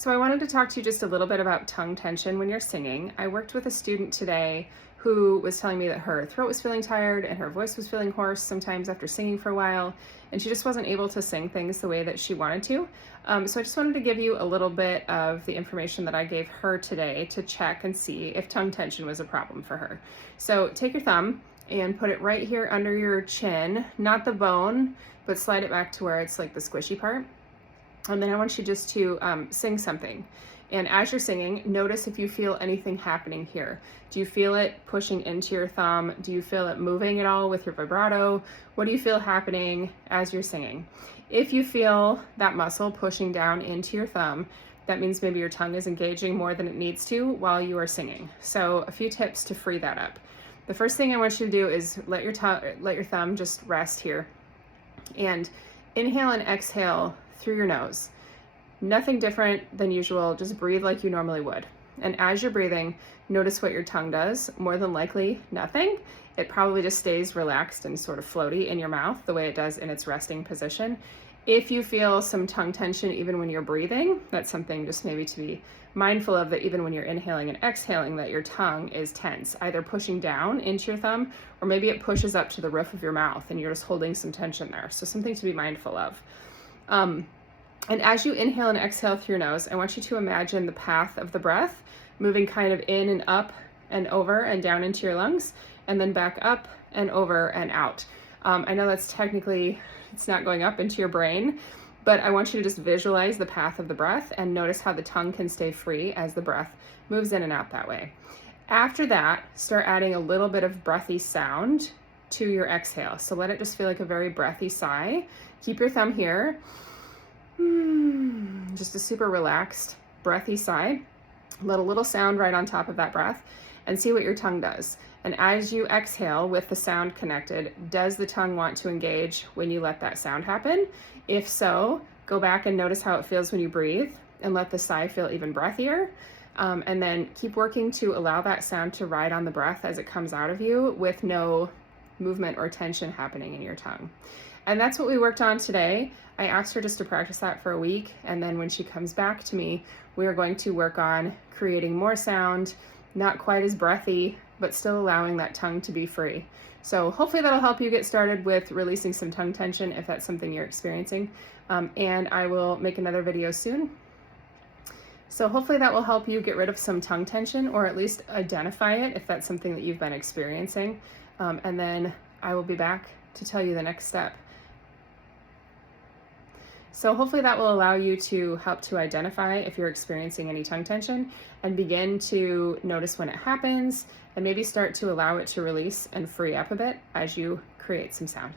So I wanted to talk to you just a little bit about tongue tension when you're singing. I worked with a student today who was telling me that her throat was feeling tired and her voice was feeling hoarse sometimes after singing for a while, and she just wasn't able to sing things the way that she wanted to. So I just wanted to give you a little bit of the information that I gave her today to check and see if tongue tension was a problem for her. So take your thumb and put it right here under your chin, not the bone, but slide it back to where it's like the squishy part. And then I want you just to sing something. And as you're singing, notice if you feel anything happening here. Do you feel it pushing into your thumb? Do you feel it moving at all with your vibrato? What do you feel happening as you're singing? If you feel that muscle pushing down into your thumb, that means maybe your tongue is engaging more than it needs to while you are singing. So a few tips to free that up. The first thing I want you to do is let your thumb just rest here. And inhale and exhale through your nose. Nothing different than usual, just breathe like you normally would. And as you're breathing, notice what your tongue does. More than likely, nothing. It probably just stays relaxed and sort of floaty in your mouth the way it does in its resting position. If you feel some tongue tension even when you're breathing, that's something just maybe to be mindful of, that even when you're inhaling and exhaling, that your tongue is tense, either pushing down into your thumb, or maybe it pushes up to the roof of your mouth and you're just holding some tension there. So something to be mindful of. And as you inhale and exhale through your nose, I want you to imagine the path of the breath moving kind of in and up and over and down into your lungs, and then back up and over and out. I know that's technically, it's not going up into your brain, but I want you to just visualize the path of the breath and notice how the tongue can stay free as the breath moves in and out that way. After that, start adding a little bit of breathy sound to your exhale. So let it just feel like a very breathy sigh. Keep your thumb here. Just a super relaxed, breathy sigh. Let a little sound right on top of that breath and see what your tongue does. And as you exhale with the sound connected, does the tongue want to engage when you let that sound happen? If so, go back and notice how it feels when you breathe and let the sigh feel even breathier. And then keep working to allow that sound to ride on the breath as it comes out of you with no movement or tension happening in your tongue. And that's what we worked on today. I asked her just to practice that for a week, and then when she comes back to me, we are going to work on creating more sound, not quite as breathy, but still allowing that tongue to be free. So hopefully that'll help you get started with releasing some tongue tension if that's something you're experiencing. And I will make another video soon. So hopefully that will help you get rid of some tongue tension, or at least identify it if that's something that you've been experiencing. And then I will be back to tell you the next step. So hopefully that will allow you to help to identify if you're experiencing any tongue tension and begin to notice when it happens, and maybe start to allow it to release and free up a bit as you create some sound.